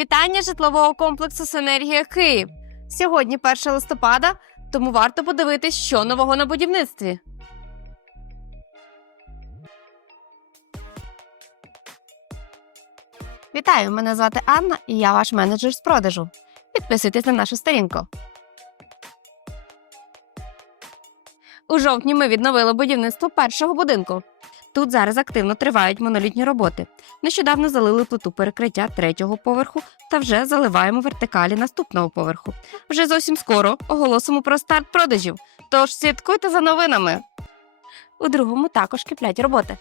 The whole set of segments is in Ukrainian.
Вітання житлового комплексу Синергія Київ. Сьогодні 1 листопада, тому варто подивитись, що нового на будівництві. Вітаю! Мене звати Анна і я ваш менеджер з продажу. Підписуйтесь на нашу сторінку. У жовтні ми відновили будівництво першого будинку. Тут зараз активно тривають монолітні роботи. Нещодавно залили плиту перекриття третього поверху та вже заливаємо вертикалі наступного поверху. Вже зовсім скоро оголосимо про старт продажів. Тож слідкуйте за новинами. У другому також киплять роботи.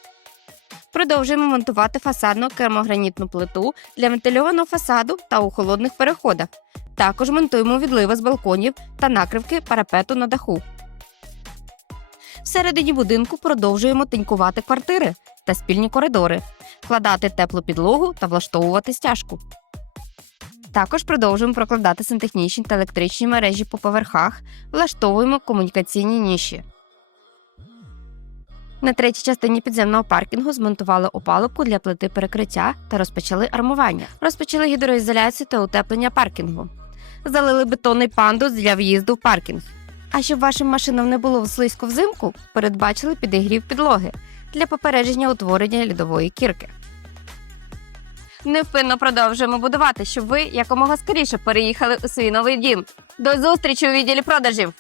Продовжуємо монтувати фасадну керамогранітну плиту для вентильованого фасаду та у холодних переходах. Також монтуємо відливи з балконів та накривки парапету на даху. Всередині будинку продовжуємо тинькувати квартири та спільні коридори, вкладати теплу підлогу та влаштовувати стяжку. Також продовжуємо прокладати сантехнічні та електричні мережі по поверхах, влаштовуємо комунікаційні ніші. На третій частині підземного паркінгу змонтували опалубку для плити перекриття та розпочали армування. Розпочали гідроізоляцію та утеплення паркінгу. Залили бетонний пандус для в'їзду в паркінг. А щоб вашим машинам не було слизько взимку, передбачили підігрів підлоги для попередження утворення льодової кірки. Невпинно продовжуємо будувати, щоб ви якомога скоріше переїхали у свій новий дім. До зустрічі у відділі продажів!